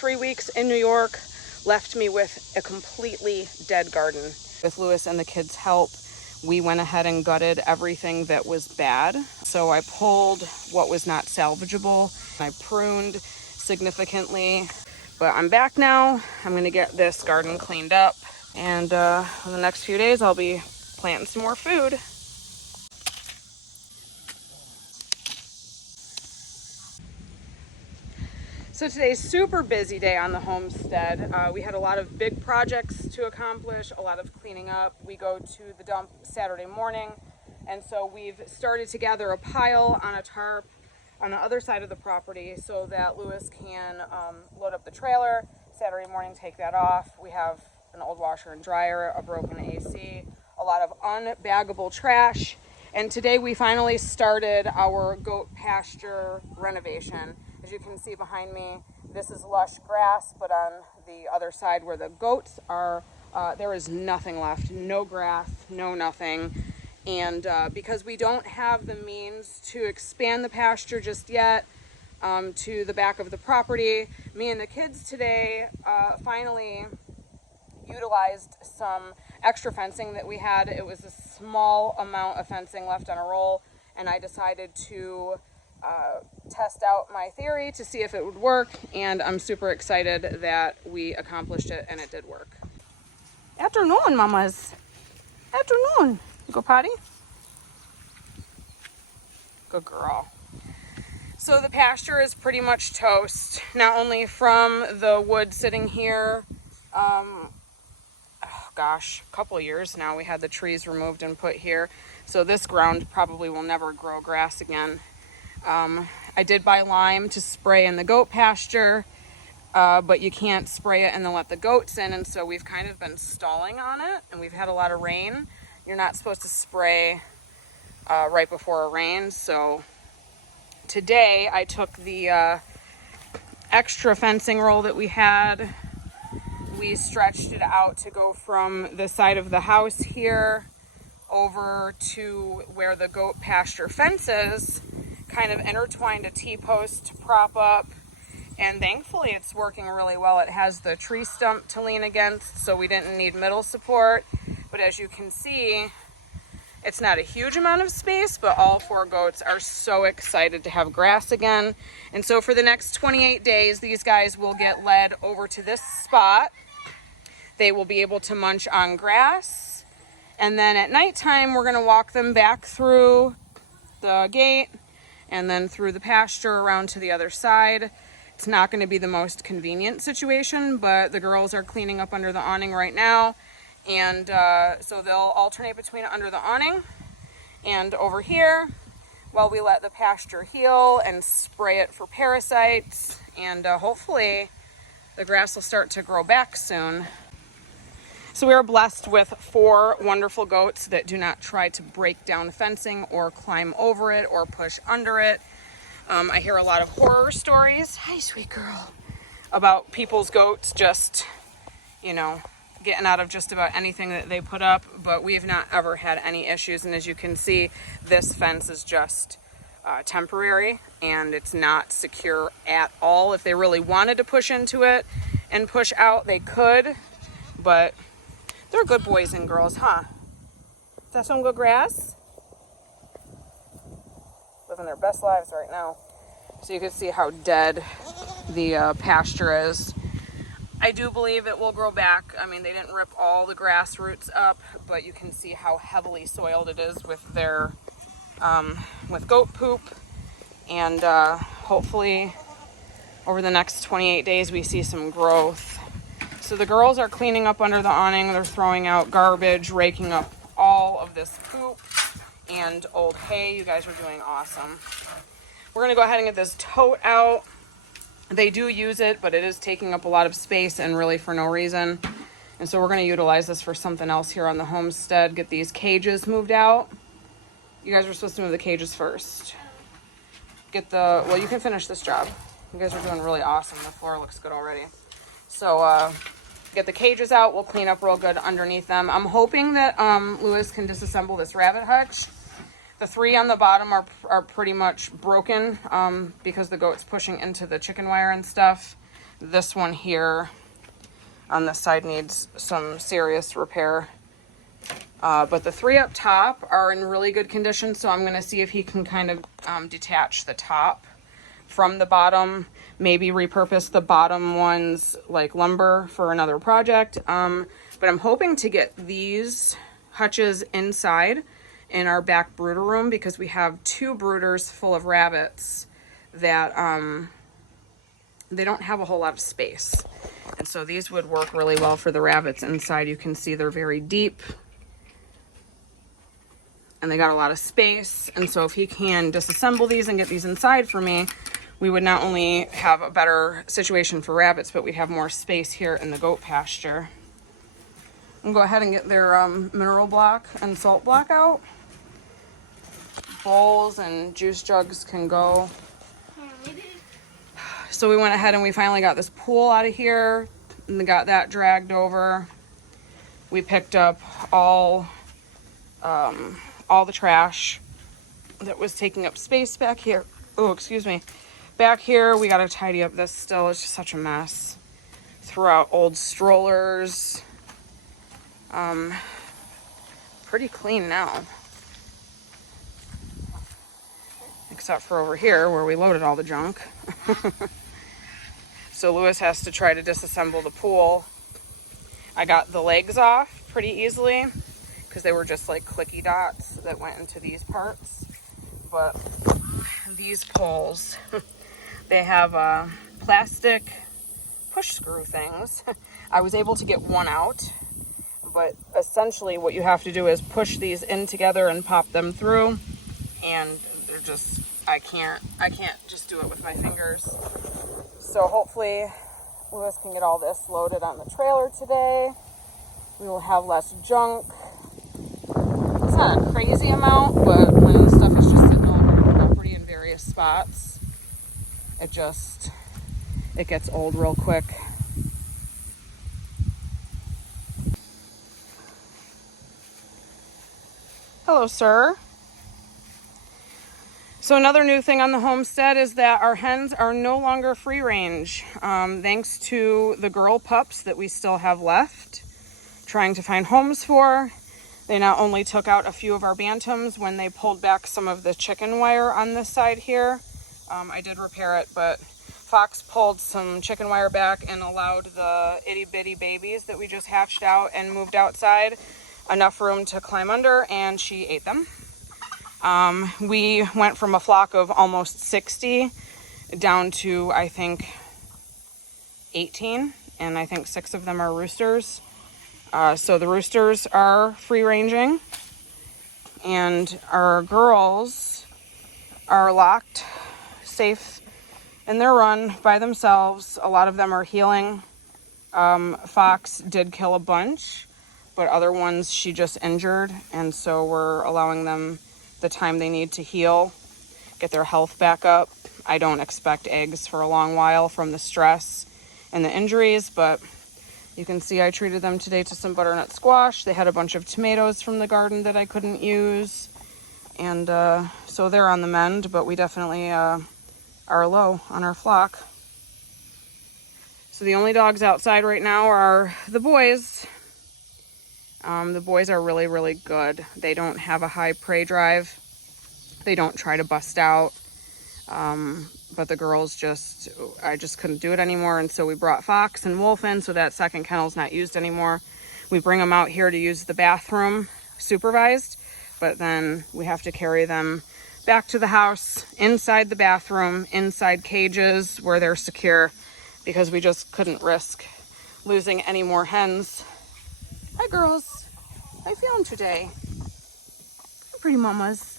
3 weeks in New York left me with a completely dead garden. With Lewis and the kids' help, we went ahead and gutted everything that was bad. So I pulled what was not salvageable. I pruned significantly, but I'm back now. I'm gonna get this garden cleaned up, and in the next few days I'll be planting some more food. So today's super busy day on the homestead. We had a lot of big projects to accomplish, a lot of cleaning up. We go to the dump Saturday morning, and so we've started to gather a pile on a tarp on the other side of the property so that Lewis can load up the trailer Saturday morning, take that off. We have an old washer and dryer, a broken AC, a lot of unbaggable trash, and today we finally started our goat pasture renovation. As you can see behind me, this is lush grass, but on the other side where the goats are, there is nothing left. No grass, no nothing. And because we don't have the means to expand the pasture just yet to the back of the property, me and the kids today finally utilized some extra fencing that we had. It was a small amount of fencing left on a roll, and I decided to test out my theory to see if it would work, and I'm super excited that we accomplished it and it did work. Afternoon, mamas. Afternoon. You go potty? Good girl. So the pasture is pretty much toast, not only from the wood sitting here, a couple years now. We had the trees removed and put here, so this ground probably will never grow grass again. I did buy lime to spray in the goat pasture, but you can't spray it and then let the goats in, and so we've kind of been stalling on it, and we've had a lot of rain. You're not supposed to spray right before it rains, so today I took the extra fencing roll that we had. We stretched it out to go from the side of the house here over to where the goat pasture fence is, kind of intertwined a T-post to prop up, and thankfully it's working really well. It has the tree stump to lean against, so we didn't need middle support, but as you can see, it's not a huge amount of space, but all 4 goats are so excited to have grass again. And so for the next 28 days, these guys will get led over to this spot. They will be able to munch on grass, and then at nighttime we're gonna walk them back through the gate and then through the pasture around to the other side. It's not going to be the most convenient situation, but the girls are cleaning up under the awning right now, and so they'll alternate between under the awning and over here while we let the pasture heal and spray it for parasites, and hopefully the grass will start to grow back soon. So we are blessed with 4 wonderful goats that do not try to break down fencing or climb over it or push under it. I hear a lot of horror stories, hi sweet girl, about people's goats just, getting out of just about anything that they put up, but we've not ever had any issues. And as you can see, this fence is just temporary and it's not secure at all. If they really wanted to push into it and push out, they could, but they're good boys and girls, huh? Is that some good grass? Living their best lives right now. So you can see how dead the pasture is. I do believe it will grow back. I mean, they didn't rip all the grass roots up, but you can see how heavily soiled it is with their with goat poop. And hopefully over the next 28 days we see some growth. So the girls are cleaning up under the awning. They're throwing out garbage, raking up all of this poop and old hay. You guys are doing awesome. We're gonna go ahead and get this tote out. They do use it, but it is taking up a lot of space and really for no reason. And so we're gonna utilize this for something else here on the homestead. Get these cages moved out. You guys are supposed to move the cages first. Well, you can finish this job. You guys are doing really awesome. The floor looks good already. So get the cages out. We'll clean up real good underneath them. I'm hoping that Lewis can disassemble this rabbit hutch. The 3 on the bottom are pretty much broken because the goat's pushing into the chicken wire and stuff. This one here on this side needs some serious repair. But the 3 up top are in really good condition, so I'm going to see if he can kind of detach the top from the bottom, maybe repurpose the bottom ones like lumber for another project. But I'm hoping to get these hutches inside in our back brooder room, because we have 2 brooders full of rabbits that they don't have a whole lot of space. And so these would work really well for the rabbits inside. You can see they're very deep and they got a lot of space. And so if he can disassemble these and get these inside for me, we would not only have a better situation for rabbits, but we'd have more space here in the goat pasture. And go ahead and get their mineral block and salt block out. Bowls and juice jugs can go. So we went ahead and we finally got this pool out of here and got that dragged over. We picked up all the trash that was taking up space back here. Oh, excuse me. Back here, we got to tidy up this still. It's just such a mess. Throw out old strollers. Pretty clean now. Except for over here where we loaded all the junk. So Lewis has to try to disassemble the pool. I got the legs off pretty easily because they were just like clicky dots that went into these parts. But these poles, they have plastic push screw things. I was able to get one out, but essentially what you have to do is push these in together and pop them through, and they're just, I can't just do it with my fingers. So hopefully Lewis can get all this loaded on the trailer today. We will have less junk. It's not a crazy amount, but when the stuff is just sitting all over the property in various spots, it gets old real quick. Hello, sir. So another new thing on the homestead is that our hens are no longer free range. Thanks to the girl pups that we still have left, trying to find homes for. They not only took out a few of our bantams when they pulled back some of the chicken wire on this side here. I did repair it, but Fox pulled some chicken wire back and allowed the itty bitty babies that we just hatched out and moved outside enough room to climb under, and she ate them. We went from a flock of almost 60 down to, I think, 18, and I think 6 of them are roosters. So the roosters are free ranging, and our girls are locked safe in their run by themselves. A lot of them are healing. Fox did kill a bunch, but other ones she just injured, and so we're allowing them the time they need to heal, get their health back up. I don't expect eggs for a long while from the stress and the injuries, but you can see I treated them today to some butternut squash. They had a bunch of tomatoes from the garden that I couldn't use, and so they're on the mend, but we definitely are low on our flock. So the only dogs outside right now are the boys. The boys are really, really good. They don't have a high prey drive. They don't try to bust out. But the girls I just couldn't do it anymore. And so we brought Fox and Wolf in, so that second kennel's not used anymore. We bring them out here to use the bathroom supervised, but then we have to carry them back to the house, inside the bathroom, inside cages where they're secure, because we just couldn't risk losing any more hens. Hi, girls. How you feeling today? Pretty mamas.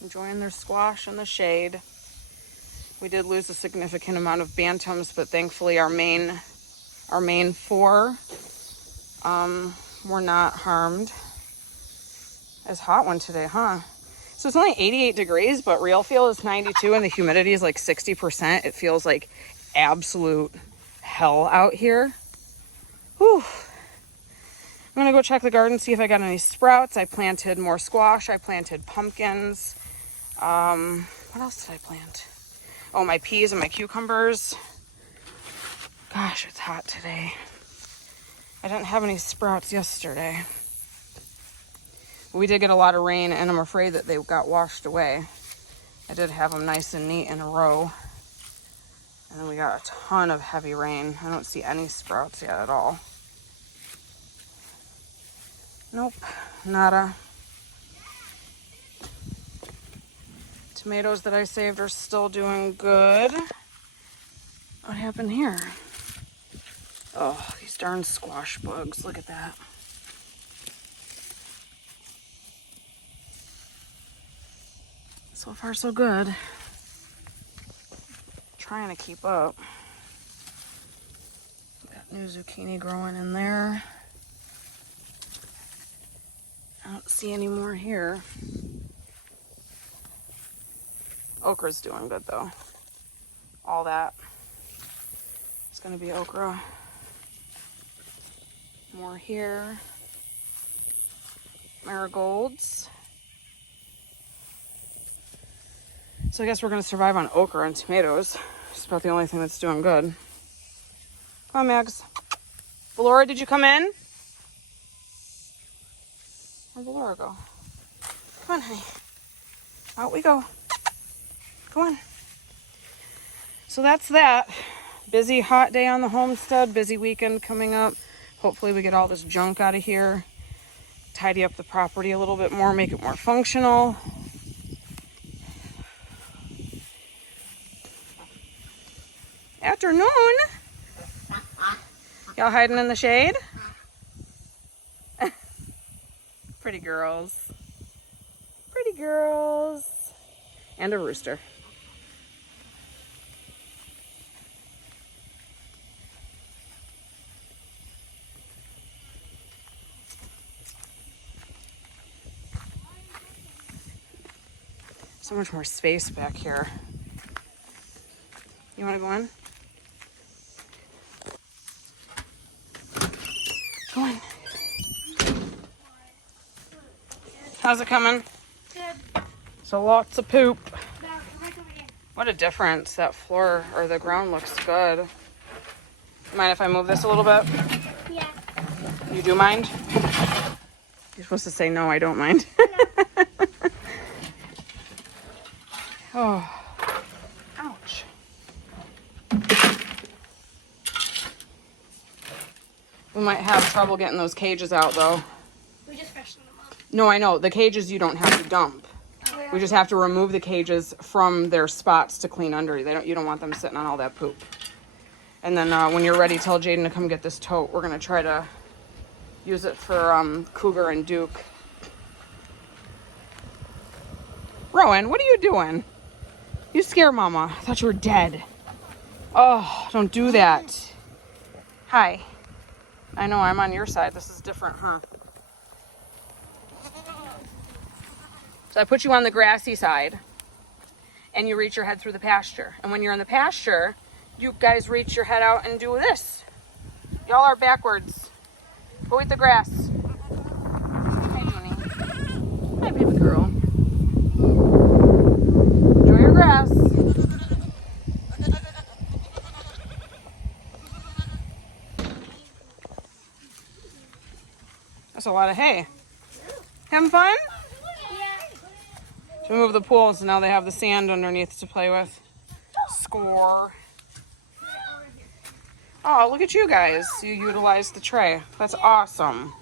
Enjoying their squash in the shade. We did lose a significant amount of bantams, but thankfully our main 4 were not harmed. It's a hot one today, huh? So it's only 88 degrees, but real feel is 92 and the humidity is like 60%. It feels like absolute hell out here. Whew. I'm gonna go check the garden, see if I got any sprouts. I planted more squash. I planted pumpkins. What else did I plant? Oh, my peas and my cucumbers. Gosh, it's hot today. I didn't have any sprouts yesterday. We did get a lot of rain, and I'm afraid that they got washed away. I did have them nice and neat in a row. And then we got a ton of heavy rain. I don't see any sprouts yet at all. Nope, nada. Tomatoes that I saved are still doing good. What happened here? Oh, these darn squash bugs. Look at that. So far, so good. Trying to keep up. Got new zucchini growing in there. I don't see any more here. Okra's doing good though. All that. It's gonna be okra. More here. Marigolds. So I guess we're gonna survive on okra and tomatoes. It's about the only thing that's doing good. Come on, Mags. Valora, did you come in? Where'd Valora go? Come on, honey. Out we go. Go on. So that's that. Busy, hot day on the homestead. Busy weekend coming up. Hopefully we get all this junk out of here. Tidy up the property a little bit more. Make it more functional. Afternoon. Y'all hiding in the shade? Pretty girls. Pretty girls. And a rooster. So much more space back here. You want to go in? Go on. How's it coming? Good. So lots of poop. Right over here. What a difference. That floor or the ground looks good. Mind if I move this a little bit? Yeah. You do mind? You're supposed to say no, I don't mind. Oh. Ouch. We might have trouble getting those cages out though. We just freshened them up. No, I know. The cages you don't have to dump. We just have to remove the cages from their spots to clean under. You don't want them sitting on all that poop. And then when you're ready, tell Jaden to come get this tote. We're gonna try to use it for Cougar and Duke. Rowan, what are you doing? You scare Mama. I thought you were dead. Oh, don't do that. Hi. I know, I'm on your side. This is different, huh? So I put you on the grassy side, and you reach your head through the pasture. And when you're in the pasture, you guys reach your head out and do this. Y'all are backwards. Go eat the grass. Hi, Junie. Hi, baby girl. Enjoy your grass. That's a lot of hay. Having fun? So we move the pool, so now they have the sand underneath to play with. Score. Oh, look at you guys. You utilized the tray. That's awesome.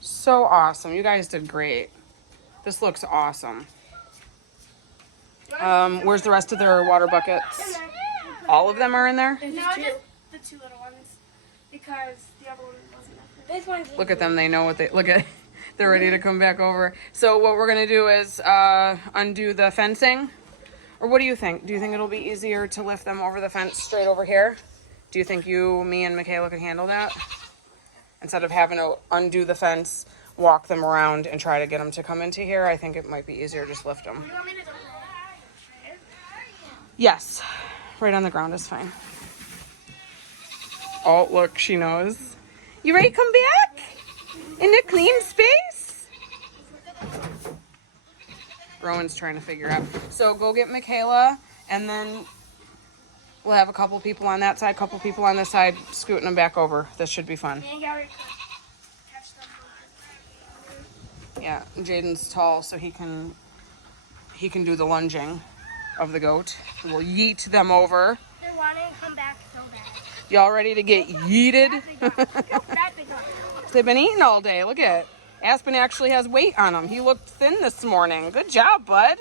So awesome. You guys did great. This looks awesome. Where's the rest of their water buckets? All of them are in there? No, just the two little ones. Because the other one wasn't up there. This one's Look at them. They know what they... Look at... They're ready to come back over. So what we're going to do is undo the fencing. Or what do you think? Do you think it'll be easier to lift them over the fence straight over here? Do you think you, me, and Michaela could handle that? Instead of having to undo the fence, walk them around, and try to get them to come into here, I think it might be easier to just lift them. You want me to do it? Yes. Right on the ground is fine. Oh, look, she knows. You ready to come back? In a clean space? Rowan's trying to figure out. So go get Michaela, and then We'll have a couple people on that side, couple people on this side, scooting them back over. This should be fun. And Gary can catch them. Yeah, Jaden's tall, so he can do the lunging of the goat. We'll yeet them over. They're wanting to come back so bad. Y'all ready to get yeeted? Look how fat they got. They've been eating all day. Look at it. Aspen actually has weight on him. He looked thin this morning. Good job, bud.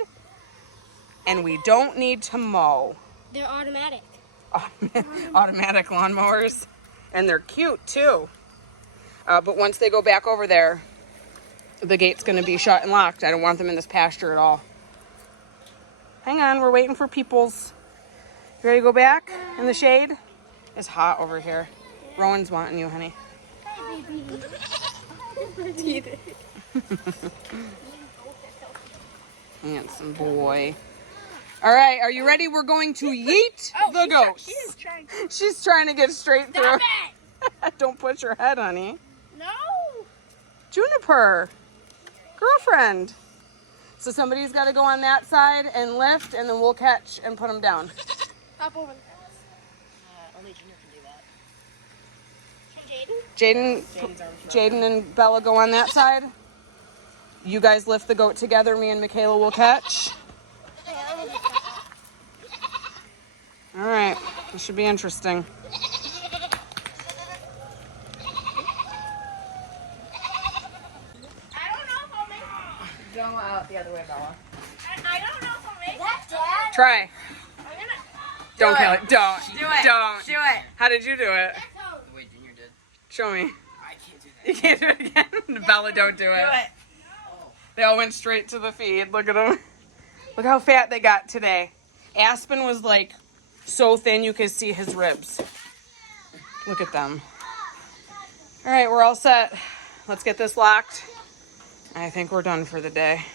And we don't need to mow. They're automatic. Automatic lawnmowers. And they're cute, too. But once they go back over there, the gate's going to be shut and locked. I don't want them in this pasture at all. Hang on, we're waiting for peoples. You ready to go back in the shade? It's hot over here. Rowan's wanting you, honey. Hi, baby. Handsome boy. All right, are you ready? We're going to yeet the goats. She is trying. She's trying to get straight through. Stop it! Don't push your head, honey. No. Juniper, girlfriend. So somebody's got to go on that side and lift, and then we'll catch and put them down. Hop over the fence. Only Junior can do that. Can Jaden? Jaden and Bella go on that side. You guys lift the goat together. Me and Michaela will catch. All right, this should be interesting. Go out the other way, Bella. I don't know if I'll make that, Dad. Try. I'm gonna. Don't kill it. Don't. Do it. Don't. Do it. How did you do it? The way Junior did. Show me. I can't do that. You can't do it again. Bella, don't do it. Do it. They all went straight to the feed. Look at them. Look how fat they got today. Aspen was like so thin you could see his ribs. Look at them. All right, we're all set. Let's get this locked. I think we're done for the day.